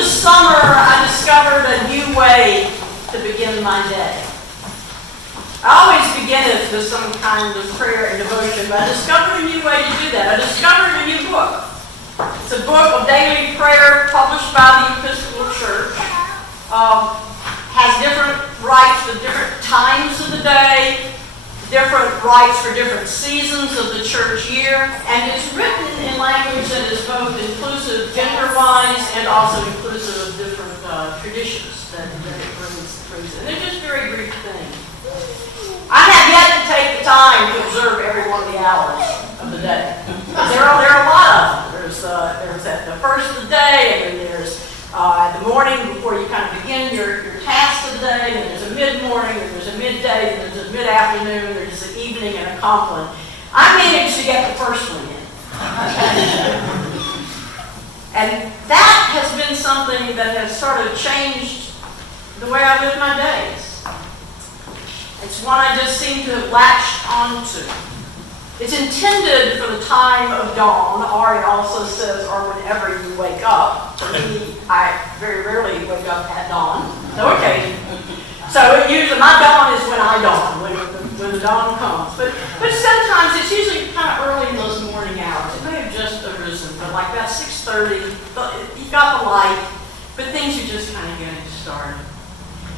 this summer, I discovered a new way to begin my day. I always begin it with some kind of prayer and devotion, but I discovered a new way to do that. I discovered a new book. It's a book of daily prayer published by the Episcopal Church. Has different rites for different times of the day, different rites for different seasons of the church year, and it's written in language that is both inclusive gender-wise and also inclusive of different traditions that it brings in. They're just very brief things. I have yet to take the time to observe every one of the hours of the day. There are a lot of them. There's at the first of the day, and then there's at the morning before you kind of begin your task of the day, and there's a mid-morning, and there's a midday, and there's a mid-afternoon, there's an evening, and a compline. I managed to get the first one in. And that has been something that has sort of changed the way I live my days. It's one I just seem to have latched onto. It's intended for the time of dawn, or it also says, or whenever you wake up. For me, I very rarely wake up at dawn, no occasion. So usually my dawn is when I dawn, when the dawn comes. But sometimes it's usually kind of early in those morning hours. It may have just arisen, but like about 6:30, you've got the light, but things are just kind of getting started.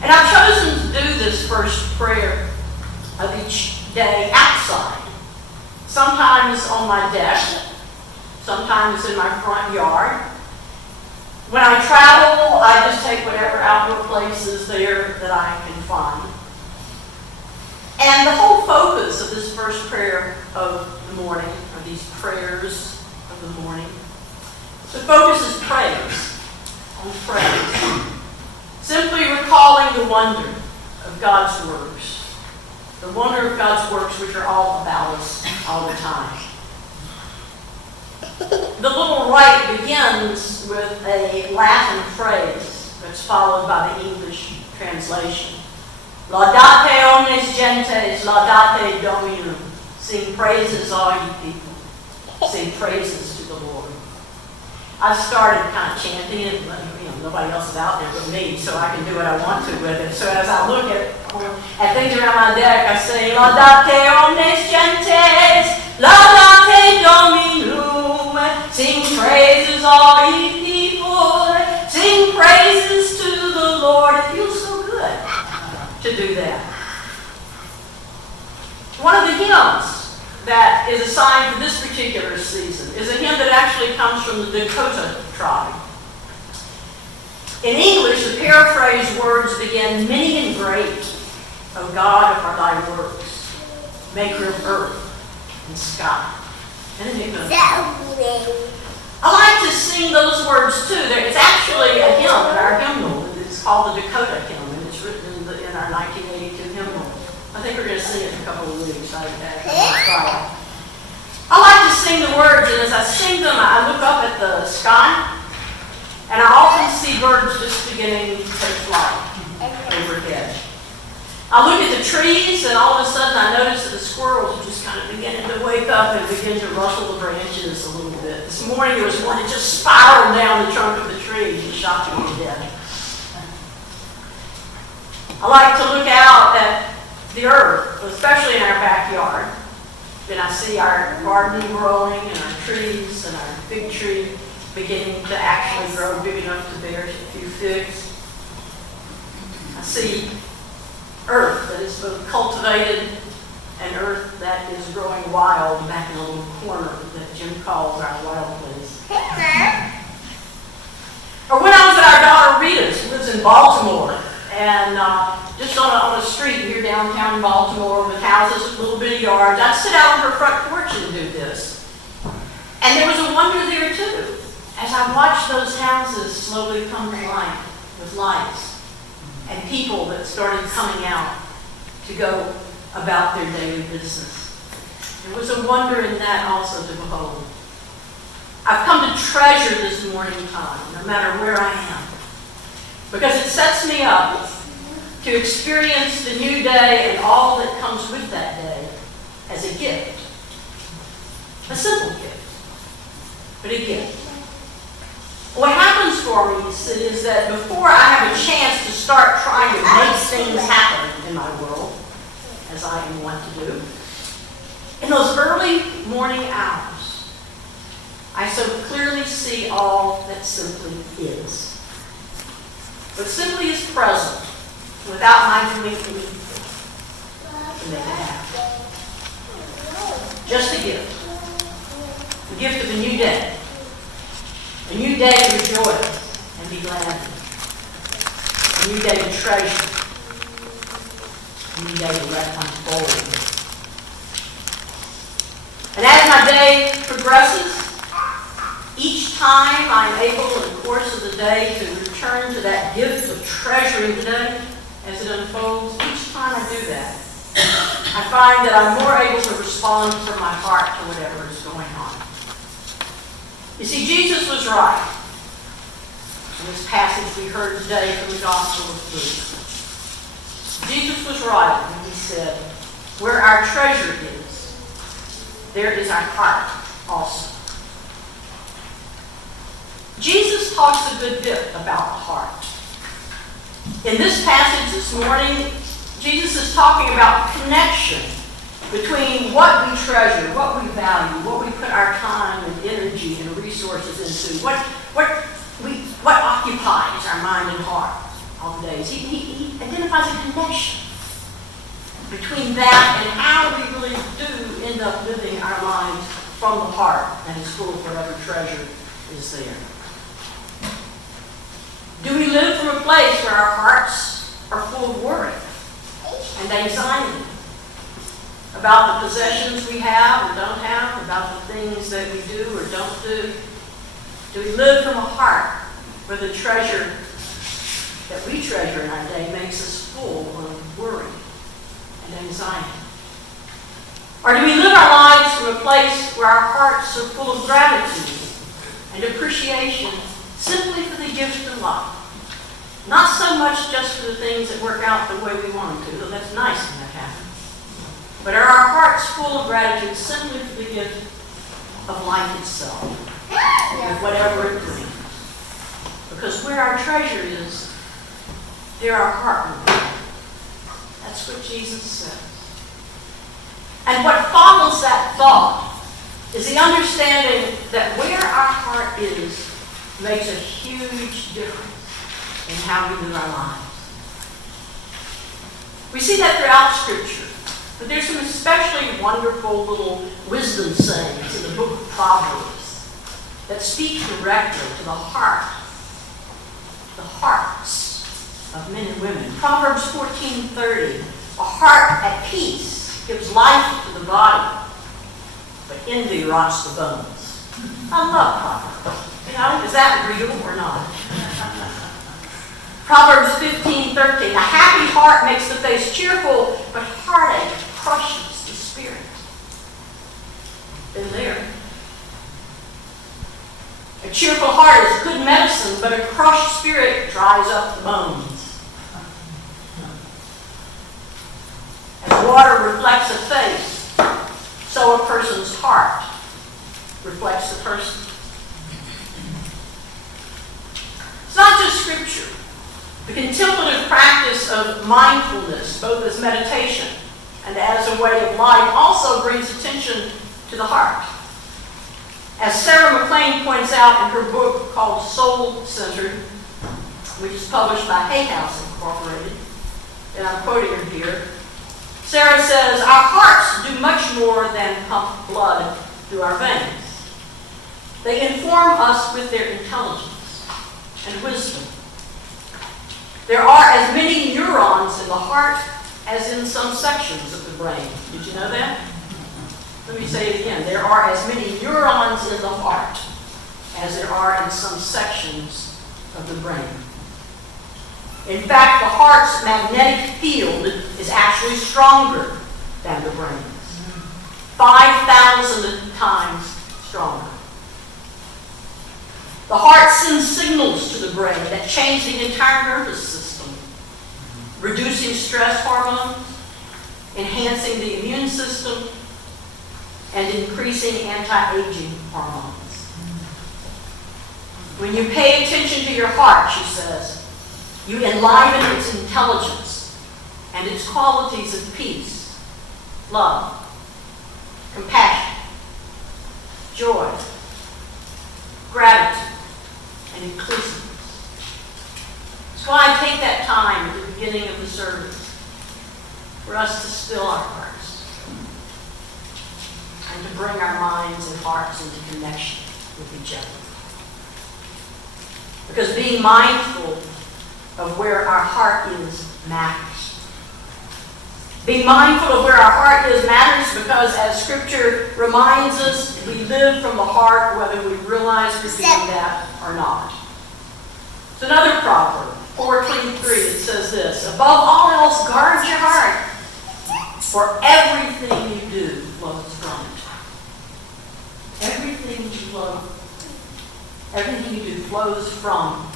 And I've chosen to do this first prayer of each day outside. Sometimes on my desk, sometimes in my front yard. When I travel, I just take whatever outdoor place is there that I can find. And the whole focus of this first prayer of the morning, or these prayers of the morning, the focus is praise, on praise. Simply recalling the wonder of God's works. The wonder of God's works, which are all about us all the time. The little rite begins with a Latin phrase that's followed by the English translation. Laudate omnes gentes, laudate Dominum. Sing praises, all ye people. Sing praises to the Lord. I've started kind of chanting it, but nobody else is out there but me, so I can do what I want to with it. So as I look at things around my deck, I say, Laudate omnes gentes, laudate Dominum. Sing praises, all ye people. Sing praises to the Lord. It feels so good to do that. One of the hymns that is assigned for this particular season is a hymn that actually comes from the Dakota tribe. In English, the paraphrased words begin, many and great, O God, are thy works, maker of earth and sky. And then it goes, I like to sing those words too. It's actually a hymn in our hymnal. It's called the Dakota hymn, and it's written in our 1982 hymnal. I think we're going to sing it in a couple of weeks. I like to sing the words, and as I sing them, I look up at the sky, and I often see birds just beginning to take flight overhead. I look at the trees, and all of a sudden I notice that the squirrels are just kind of beginning to wake up and begin to rustle the branches a little bit. This morning there was one that just spiraled down the trunk of the tree and shot me to death. I like to look out at the earth, especially in our backyard. Then I see our garden growing and our trees and our fig tree beginning to actually grow big enough to bear a few figs. I see earth that is both cultivated and earth that is growing wild back in a little corner that Jim calls our wild place. Or when I was at our daughter Rita's, who lives in Baltimore, and just on a street here downtown Baltimore with houses with little bitty yards, I'd sit out on her front porch and do this. And there was a wonder there too, as I watched those houses slowly come to life with lights and people that started coming out to go about their daily business. There was a wonder in that also to behold. I've come to treasure this morning time, no matter where I am, because it sets me up to experience the new day and all that comes with that day as a gift. A simple gift, but a gift. What happens for me is that before I have a chance to start trying to make things happen in my world, as I am wont to do, in those early morning hours, I so clearly see all that simply is. What simply is present without my doing anything to make it happen. Just a gift. The gift of a new day. A new day to rejoice and be glad in. A new day to treasure. A new day to let unfold. And as my day progresses, each time I'm able in the course of the day to return to that gift of treasuring the day as it unfolds, each time I do that, I find that I'm more able to respond from my heart to whatever is going on. You see, Jesus was right in this passage we heard today from the Gospel of Luke. Jesus was right when he said, where our treasure is, there is our heart also. Jesus talks a good bit about the heart. In this passage this morning, Jesus is talking about the connection between what we treasure, what we value, what we put our time and energy and resources into, what occupies our mind and heart all the days. He identifies a connection between that and how we really do end up living our lives from the heart that is full of whatever treasure is there. Do we live from a place where our hearts are full of worry and anxiety about the possessions we have or don't have, about the things that we do or don't do? Do we live from a heart where the treasure that we treasure in our day makes us full of worry and anxiety? Or do we live our lives from a place where our hearts are full of gratitude and appreciation simply for the gift of life? Not so much just for the things that work out the way we want them to, though that's nice when that happens. But are our hearts full of gratitude simply for the gift of life itself, with whatever it brings? Because where our treasure is, there our heart will be. That's what Jesus says. And what follows that thought is the understanding that where our heart is makes a huge difference in how we live our lives. We see that throughout Scripture, but there's some especially wonderful little wisdom sayings in the book of Proverbs that speak directly to the hearts of men and women. Proverbs 14:30, a heart at peace gives life to the body, but envy rots the bones. I love Proverbs. Is that real or not? Proverbs 15:13, a happy heart makes the face cheerful, but heartache crushes the spirit. Been there. A cheerful heart is good medicine, but a crushed spirit dries up the bones. As water reflects a face, so a person's heart reflects the person. It's not just Scripture. The contemplative practice of mindfulness, both as meditation and as a way of life, also brings attention to the heart. As Sarah McLean points out in her book called Soul Centered, which is published by Hay House Incorporated, and I'm quoting her here, Sarah says, our hearts do much more than pump blood through our veins. They inform us with their intelligence and wisdom. There are as many neurons in the heart as in some sections of the brain. Did you know that? Let me say it again. There are as many neurons in the heart as there are in some sections of the brain. In fact, the heart's magnetic field is actually stronger than the brain's. 5,000 times stronger. The heart sends signals to the brain that change the entire nervous system, reducing stress hormones, enhancing the immune system, and increasing anti-aging hormones. When you pay attention to your heart, she says, you enliven its intelligence and its qualities of peace, love, compassion, joy, gratitude, and inclusiveness. That's why I take that time at the beginning of the service for us to still our hearts and to bring our minds and hearts into connection with each other. Because being mindful of where our heart is matters. Being mindful of where our heart is matters because, as Scripture reminds us, we live from the heart whether we realize we're doing that or not. It's another proverb, 4:23, it says this, above all else, guard your heart, for everything you do flows from it. Everything you love, everything you do flows from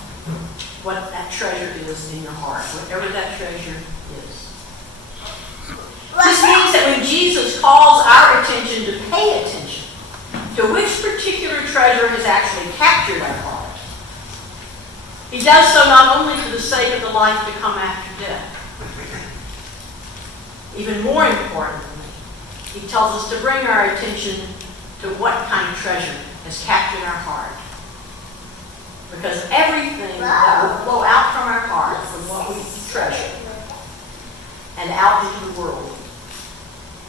what that treasure is in your heart, whatever that treasure is. This means that when Jesus calls our attention to pay attention to which particular treasure has actually captured our heart, he does so not only for the sake of the life to come after death. Even more importantly, he tells us to bring our attention to what kind of treasure has captured our heart. Because everything that will flow out from our heart, from what we treasure, and out into the world,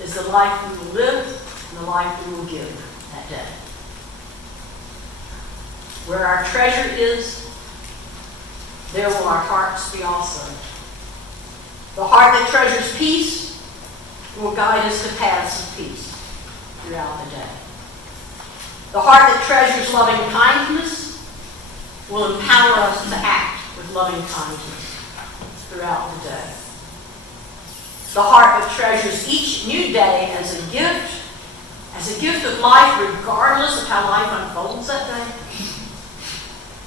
is the life we will live and the life we will give that day. Where our treasure is, there will our hearts be also. The heart that treasures peace will guide us to paths of peace throughout the day. The heart that treasures loving kindness will empower us to act with loving kindness throughout the day. The heart that treasures each new day as a gift of life, regardless of how life unfolds that day,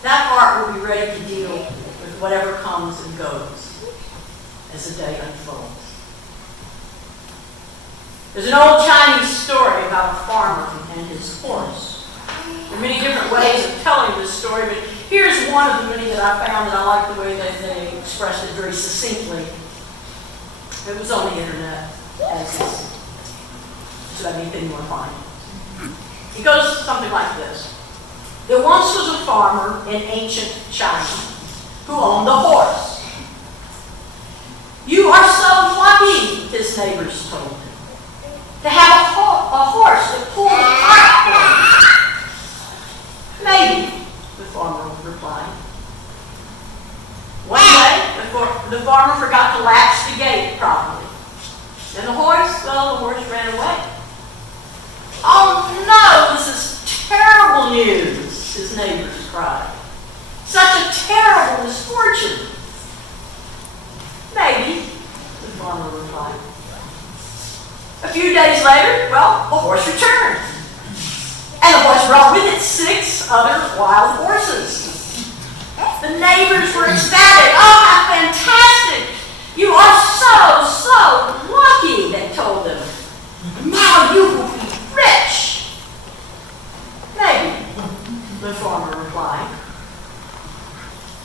that heart will be ready to deal with whatever comes and goes as the day unfolds. There's an old Chinese story about a farmer and his horse. There are many different ways of telling this story, but here's one of the many that I found that I like the way that they expressed it very succinctly. It was on the internet, as is just about anything you want to find. It goes something like this. There once was a farmer in ancient China who owned a horse. You are so lucky, his neighbors told him, to have a horse that pulled a cart for you. Maybe, the farmer replied. One day, the farmer forgot to latch the gate properly. And the horse ran away. Oh no, this is terrible news, his neighbors cried. Such a terrible misfortune. Maybe, the farmer replied. A few days later, the horse returned. And the horse brought with it 6 other wild horses. The neighbors were ecstatic. Oh, how fantastic! You are so lucky, they told them. Now you will be rich. Maybe, the farmer replied.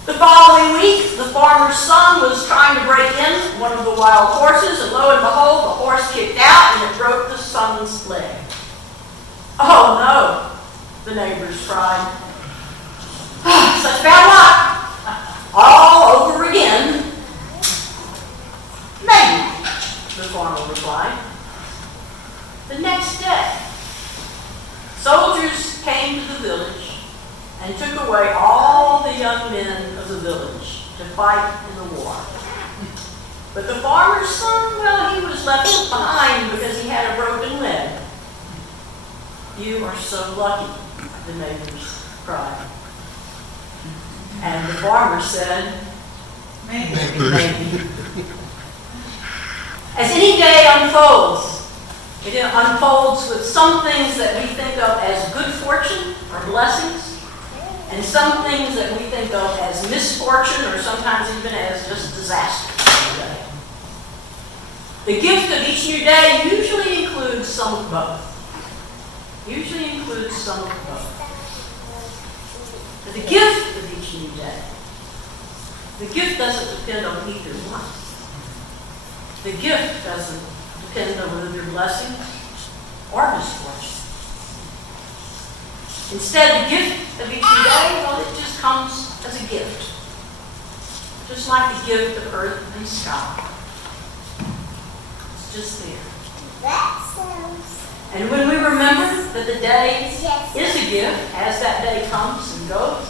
The following week, the farmer's son was trying to break in one of the wild horses, and lo and behold, the horse kicked out and it broke the son's leg. Oh no, the neighbors cried. Such bad luck. All over again. Maybe, the farmer replied. The next day, soldiers came to the village and took away all the young men of the village to fight in the war. But the farmer's son, he was left behind because he had a broken leg. You are so lucky, the neighbors cried. And the farmer said, maybe. As any day unfolds, it unfolds with some things that we think of as good fortune or blessings, and some things that we think of as misfortune or sometimes even as just disaster. The gift of each new day usually includes some of both. the gift of each new day. The gift doesn't depend on either one. The gift doesn't depend on whether they're blessing or misfortune. Instead, the gift of each new day, well, it just comes as a gift. Just like the gift of earth and sky. It's just there. And when we remember that the day is a gift, as that day comes and goes,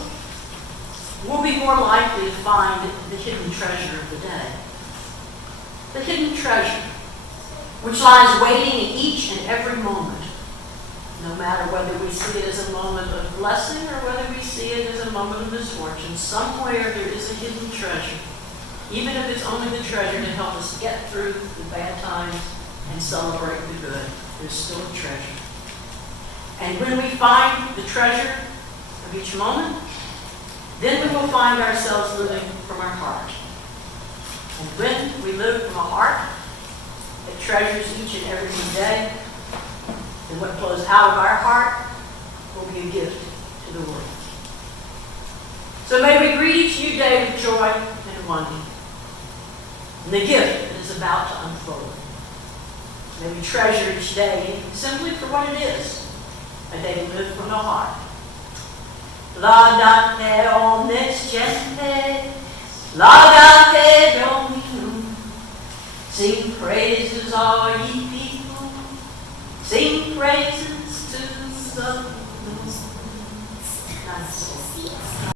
we'll be more likely to find the hidden treasure of the day. The hidden treasure, which lies waiting in each and every moment, no matter whether we see it as a moment of blessing or whether we see it as a moment of misfortune. Somewhere there is a hidden treasure, even if it's only the treasure to help us get through the bad times and celebrate the good. There's still a treasure. And when we find the treasure of each moment, then we will find ourselves living from our heart. And when we live from a heart that treasures each and every new day, then what flows out of our heart will be a gift to the world. So may we greet each new day with joy and wonder. And the gift that is about to unfold. May we treasure each day simply for what it is, a day lived from the heart. Laudate omnes gentes, laudate